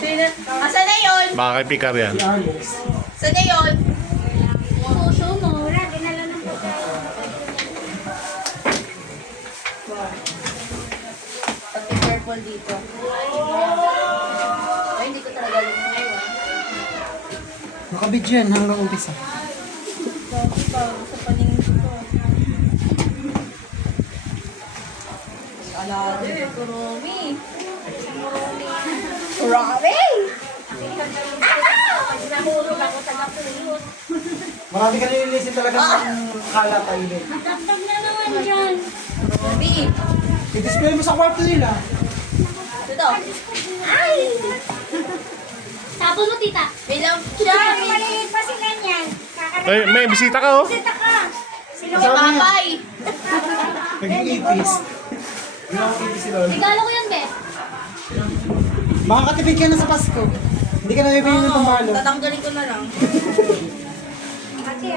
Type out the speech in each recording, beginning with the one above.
Sino? Asan na yun? Baka kay Pikar yan. Saan na yun? Puso mo, wala, dinala ng pagkain. Pati purple dito. Ay, hindi ko talaga alam ngayon. Nakabidyo yan hanggang umpisa. Sabi pa, sa paningin ko. Alado eh, kurumi. Kurumi! Nahulog ako taga-pulot. Marami ka nililisin talaga ng kalat tayo din. Natagtag na naman dyan. Kurumi! I-display mo sa kwarto nila. Ito. Ay! Tapos mo, tita. Bilang siya. Maliit pa sila niyan. Ay, may bisita ka oh. Bisita ka. Sino Si Papay. Naging ipis. Ginawang ipis si Lolo. regalo ko yan, be. Makakatipid ka na sa Pasko. Hindi ka na bibili ng pambalo. Tatanggalin ko na lang. Ate.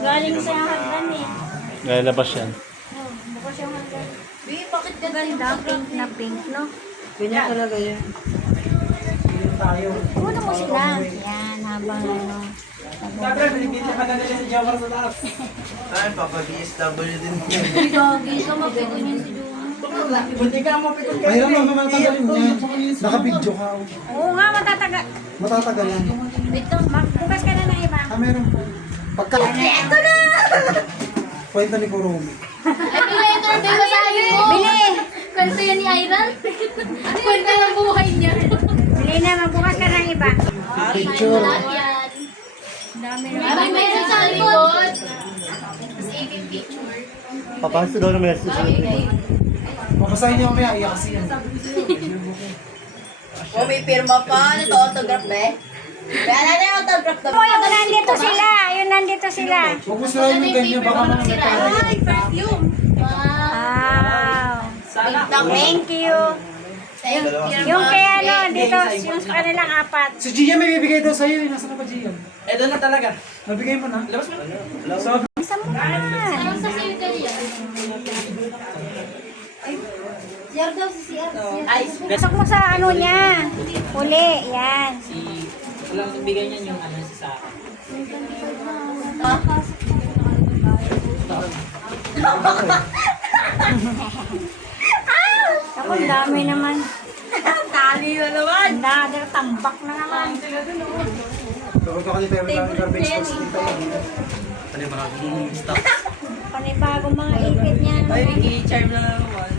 Galing sa hagdan eh. Lalabas yan. Oh, bukas yung hagdan. Bi, bakit ka ganda? Pink na pink, no? Ganyan talaga yan. Hindi tayo. Una mo sila. Yan, habang ano. Siyempre, binibigyan ka na nila sa Jawar sa taas. Ay, papag-ESW din yan. Gagi ka, mapiko niya si Juma. Mahirap naman matatagalin niya. Nakabidyo ka. oh. Oo nga, Matatagal yan. Wait lang. Magbukas ka na ng iba. Ah, meron po. Pagka... Ito na! Kwenta ni Kurumi. Ito na basahin mo. Bili! Kwento yan ni Iron. Kwento ng buhay niya. Bili na, magbukas ka ng iba. Picture. Yan. Dami na. May message sa likod. Tapos 18 picture. Papasok daw ng message. Mabasahin niyo mamaya. Iyak kasi yan. Oh, may pirma pa. Ito, autograph na eh. Kaya na yung autograph na. Oh, yun, nandito sila. Ayun, nandito sila. Huwag mo sirahin yung ganyan. Baka mga nagkala yan. Ay, perfume. Wow. Thank you. Thank you. Yung kay ano, dito, yung sa kanilang apat. Si Gia may bibigay daw sa'yo. Nasaan na ba Gia? Eh, doon na talaga. Nabigay mo na. Labas mo na. Sabi. Isa mo naman. Anong sa sa'yo kanya? Siyar daw si Siyar. Pasok mo sa ano niya. Uli, yan. Walang bigay niya yung ano sa akin. Ako, ang dami naman. Tali na naman. Ang dami, tambak na naman. Kapag ka kanina yung garbage box dito. Ano yung maraming stock? Panibagong mga ipit niya. Ay, i-charm na naman.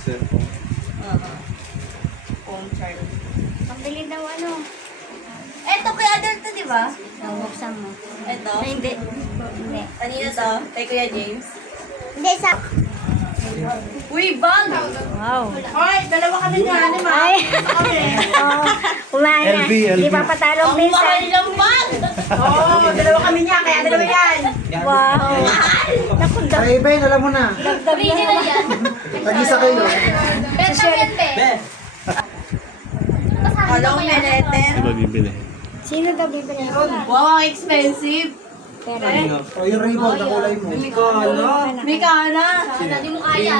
Cellphone. Phone charm. Pambili daw ano. Eto kay adult to, di ba? Buksan mo. Eto. Hindi. Hindi. Kanina to. Kay Kuya James. Hindi, sa... Uy, bang! Wow. Ay, dalawa kami nga, di ba? Ay. Oo. Kumain na. LB. Di pa patalong Ang mahal pinsan. ng bang! Oo, dalawa kami niya, kaya dalawa yan. Wow. Naku, Ay, Ben, alam mo na. dagdag na naman. Tag-isa kayo. Kala ko melete. Ano bibili? Sino daw bibili? Wow, ang expensive. Pero, O yung ribbon na kulay mo. May kana. hindi mo kaya.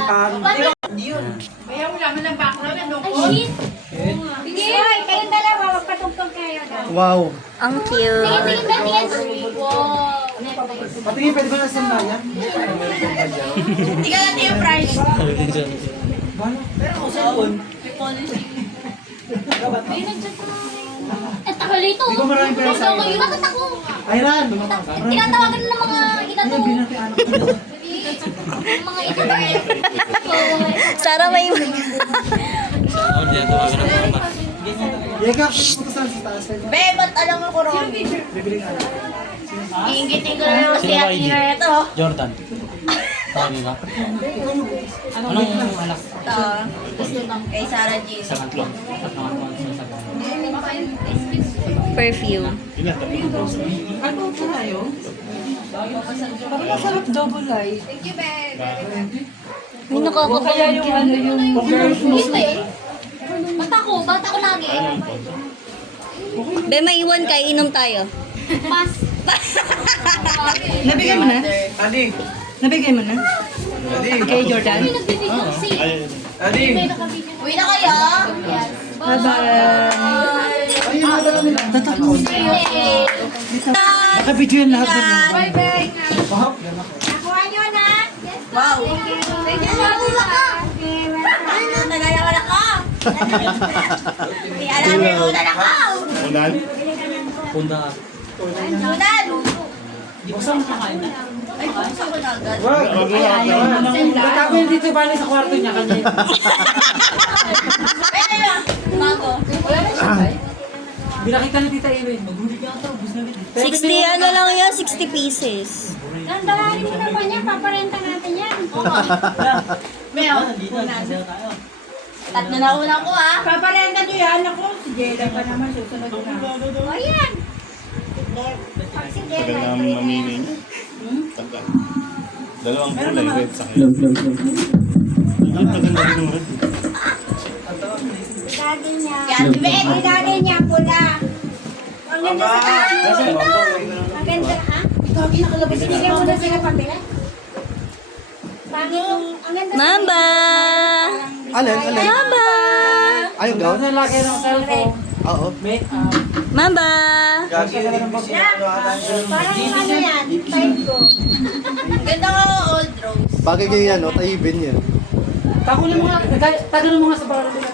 Kaya mo namin ng background, ano ko? Ay, shit. Hoy, kayong dalawa, magpatugtog kayo daw. Wow. Ang cute. Tingin, tingin, tingin. Wow. Patingin, pwede ba na sin na yan? Tingnan natin yung price. Bala. May policy. At ako dito. Di ba maraming pera sa iyo? Bakit ako? Ayran. Tinatawagan ng mga itato. Ay, binati anak ko. Mga itato. Sara may... Oo, diyan tawagan ng mga mat. Yeka, punta saan sa taas. Be, ba't alam mo ko, Romy? Bibiling anak. Iingitin ko na yung si Atina na ito. Jordan. Tawag ba? Anong anak? Ito. Kay Sarah G. Sa kantlong. Tatlong ano sa sagot. Perfume. May nakakapagod yan. Bata ko lagi. Be, maiwan ka, inom tayo. Pas. Nabigay mo na? Ali. Nabigay mo na? Okay, Jordan? Adi! Uwi na kayo? Ay, yung madala nila. Nakabidyo yan lahat din. Bye-bye. Pahap. Nakuha nyo na? Wow. Thank you. Wala ka. Nanayaman ako. Hindi alam mo yung unan ako. Unan? Punta. Unan. Di ko saan kakain na. Ay, buksan ko na agad. Wag mo nga. Tatago yun dito bali sa kwarto niya kanina. Pwede ba? Mago. Hindi nakita na tita Ewin. Magulit niya ito. Bus na 60 ano lang yan, 60 pieces. Dandahanin mo na pa niya. Paparenta natin yan. Meo. Dito, sasaya tayo. Tatlo na una ko ah. Paparenta nyo yan. Ako, si Jela pa naman. Susunod na. O yan. Pag si Tagal Jela. namin mamili niya. Tagal. Dalawang kulay, red sa kayo. Ang tagal na rin red. Dati niya. Yan, Ben. Ay, dati niya pula. Ang ganda sa tayo. Ang ganda, ha? Binili mo na sila pabila. Pangit yung, ang ganda sa Mamba! Alin? Mamba! Ayun daw? Nalagay ng cellphone. Oo. May, Mamba! Gagi na lang ba? Parang ano yan, type ko. Ang ganda ko old rose. Bagay kayo yan, no? Taibin yan. tagunin mo nga. Tagunin mo nga sa barang nila.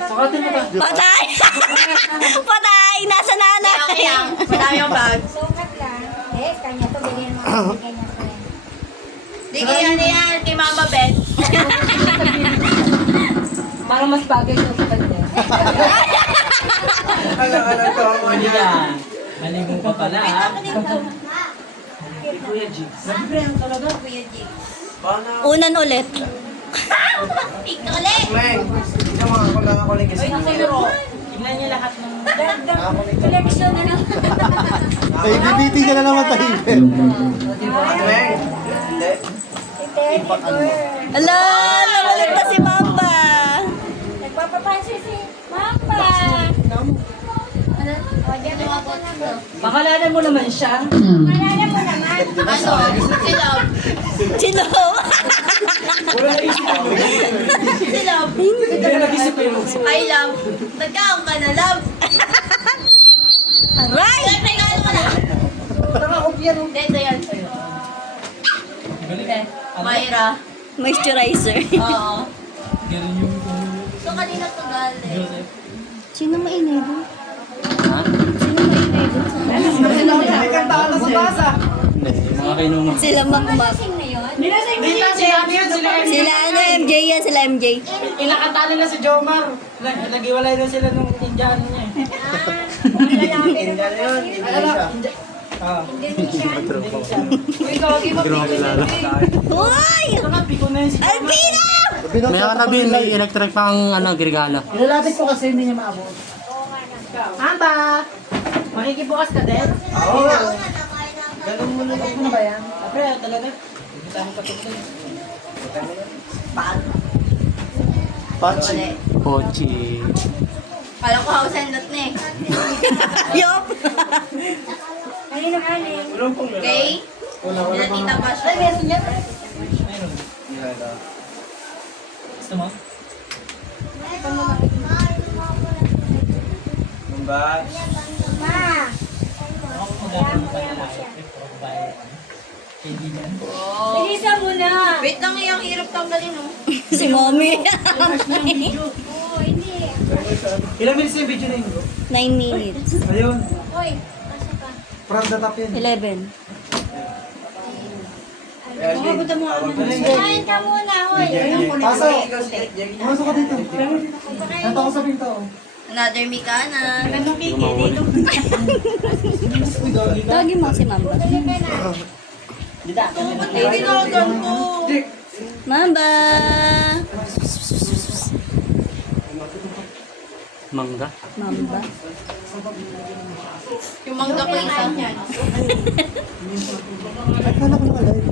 Sakatin mo ka. Patay! Patay! Nasa Okay nanay! lang. Madami yung bag. Sukat lang. Eh, kanya to, bigyan mo. Bigyan niya ko yan. Di kaya na yan kay Mama Ben. Parang mas bagay sa kanya. Alam ko ako Hindi ka. Maligo pa pala ha. Kuya Jigs. Kuya G. Unan ulit. Pink na ulit. Meng, hindi ka makakulang ako lang kasi. Tignan niyo lahat ng... Collection na lang. Ay, BBT ka na naman taibin. Meng, hindi. Si Teddy Bear. Ala! Nakulit pa si Mamba! Nagpapapansin si Mamba. Ano? O, diyan mo ako na bro. Makalanan mo naman siya. Malala mo naman. Ano? Si Love. Sino? Wala isip ako. Si Love. Hindi na nag-isip ko yung I love. Nagkaon ka na, Love. Aray! Yan, regalo mo na. Dito yan sa'yo. Myra. Moisturizer. Oo. Ganun yung... So, kanina to galing. Joseph. Sino maingay doon? Ha? Sino maingay doon? May kantaan na sa basa. Hindi, yung mga kinunong. Sila Makmak. Kasing na yun. Nilasing mo yun. Sila ano yun? Sila Sila ano, MJ yan, sila MJ. Inakanta nila si Jomar. Nag-iwalay na sila nung Indiano niya eh. Indian yun, Indonesia. Indonesia. Uy, kawagi mo. Hoy! Ito nga, piko na yun si Jomar. Albina! May katabi, may electric pa ang Grigala. Nilalapit ko kasi hindi niya maabot. Amba! Makikibukas ka din? Oo. Ganun mo lang. Ano ba yan? Pre, talaga. Kita mo kapit Pachi. Ulit. Pochi. Kala ko house and lot na eh. Yup! Kanino galing? Okay? Nila tita pa siya. Ay, meron niya. Meron. Gusto mo? Numba. Ma! Ako magagawa pa na lang. Kaibigan. Bilisan mo na! Wait lang, yung hirap tanggalin oh. Si Mommy. Oo, hindi. Ilang minutes yung video na yun? 9 minutes. Ayun. Hoy, pasok ka. From the top yun. 11. Kumain ka muna, hoy. Pasok! Pumasok ka dito. Nanto ko sa pinto. Another Mikana. Tawagin mo si Mamba. Ay, ginagan ko. Mamba! Mangga. Mamba. Yung mangga ko isa. Akala ko nakalive.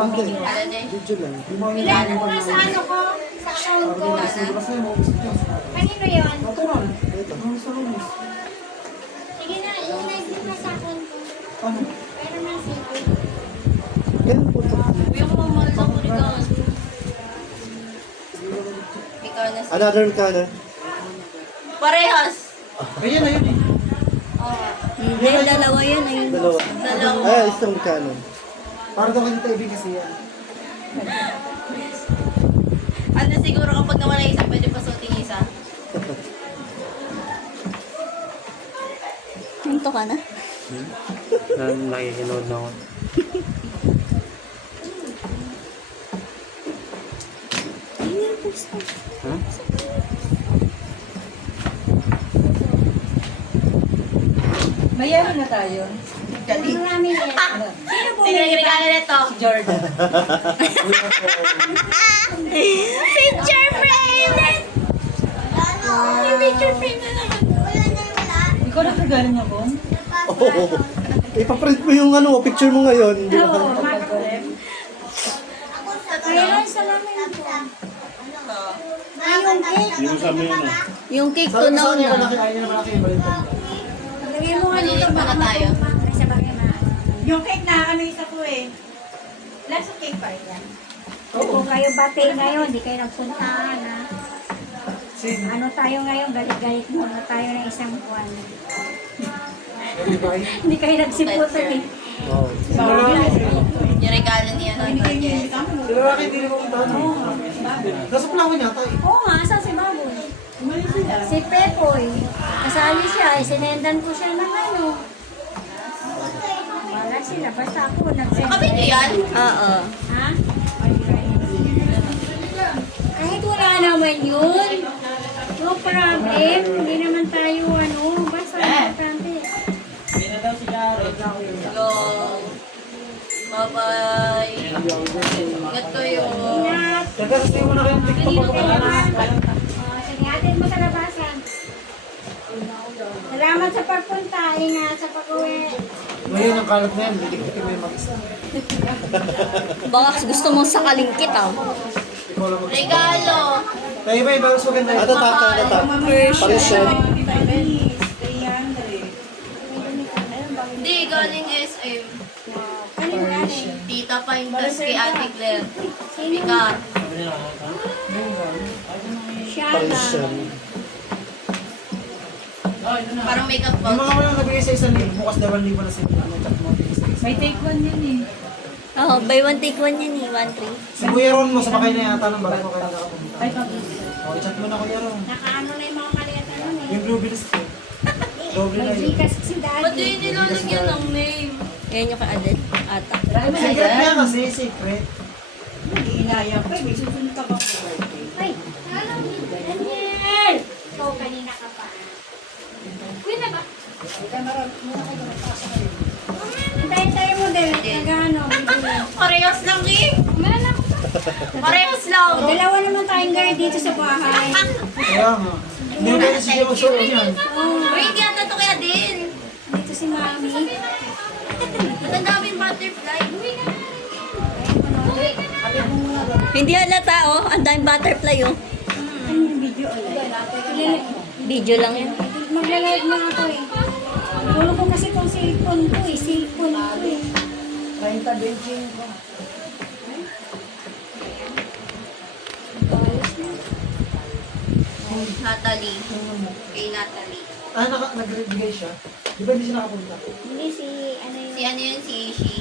Hindi. Kala din. Video lang. Ilan mo nga sa ano ko? Sa account ko. Kanino yun? Sige na, i-live mo na sa account ko. Pero man sige. Yan po ito. Kuya ko mamahal ako regalo. Ikaw na si... Another color. Parehas. Ayun, ayun eh. Hindi, dalawa yun. Ayun. Dalawa. Dalawa. Ay, isang kanon. Para daw kayong TV kasi yan. Ano siguro kapag nawala isa, pwede pasutin yung isa. Hinto ka na. Nakikinood na ako. Ha? Mayroon na tayo. Marami yan. Sino yung regalo nito? Jordan. Picture frame! Picture frame na naman. Ikaw na regalo niya, Bong? Oo. Ipaprint mo yung ano, picture mo ngayon. Di ba? Kaya salamin po. Yung sabi yun, Yung cake ko Sabi na sa akin, una. malaki, ayaw niya na malaki yung balitan. Lagay mo nga dito Maliliit baka pa tayo. Ay, sa bagay na. Yung cake na ano isa ko eh. Lasa cake pa yan. Kung kayo bate ngayon, di kayo nagpuntahan ha. Ano tayo ngayon, galit-galit muna tayo ng isang buwan. Hindi kayo nagsiputan eh. Oo. Yung regalo niya ng budget. Si lalaki, hindi rin pumuntahan. Nasa Palawan yata eh. Oo nga, saan si Baboy? Si Pepoy. Kasali siya, sinendan ko siya ng ano. Wala sila, basta ako nagsend. Kami niyo yan? Oo. Ha? Kahit wala naman yun. No problem. Hindi naman tayo ano. Basta importante. Go. Bye-bye. Ingat kayo. Ingat. Kagasasin mo na kayong TikTok Kanino ako kayo na. Sige, atin mo sa labasan. Salamat sa pagpunta. Ingat sa pag-uwi. Ngayon ang kalat na yan, lilikpitin mo yung mag-isa. Baka gusto mong sakalingkit ah. Ikaw lang mag-isa. Regalo. Tayo ba, iba mas maganda yun? Ito tap. Parisian. Hindi, galing SM. Ano yung galing? Tita Paintas kay Ate Claire. Pika. Siya Parisian. Parang makeup Yung box. mga walang nabigay sa 1,000, bukas 2,000 na sila. Ano, chat mo. May take one yun eh. Oo, buy one take one yan eh. 1-3. Si Kuya Ron mo, sabakay na yata ng bago kayo nakapunta. Ay, pag O, chat mo na Kuya Ron. Nakaano na yung mga maliit na nun eh. Yung blue bills ko. Doble na May yun. Gcash si Ba't Daddy. yun nilalagyan ng name? Yan yung ka-adel. Ata. Secret na yan kasi, secret. inaya pa, may susunod ka pa po birthday. Ay, Daniel! Ikaw kanina ka pa. Kuya na ba? Hintayin tayo mo din. Nagano, bibili. Parehas lang eh. Meron ako. Parehas lang. Dalawa naman tayong guard dito sa bahay. Kaya nga. Hindi mo pwede sige magsuot yan. Uy, hindi ata ito kaya din. Dito si Mami. Ba't ang daming butterfly? Hindi halata oh. Ang daming butterfly oh. Ano yung video? Video lang yan. Magla-live na ako eh. Gulo ko kasi itong cellphone ko eh. Cellphone ko eh. 30 Beijing ko. Natalie. Kay Natalie. Ah, nag-bigay siya. Di ba hindi siya nakapunta? Hindi si, ano yun. Si ano yun? Si Ishi.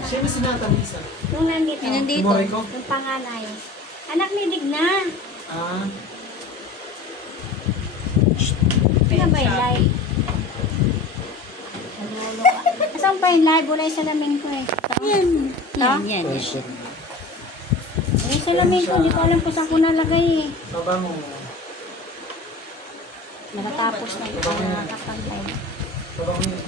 Siya na si Nathan Lisa. Nung nandito. Yan nandito. Mori ko? Yung panganay. Anak ni Digna. Ah. Ano ba yung live? Asan pa yung live? Wala yung salamin ko eh. Yan. Yan, yan. Parisian. Yung salamin ko, hindi ko alam kung saan ko nalagay eh. Baba mo. Nakatapos na ito. Nakakapag-live. Baba mo yun.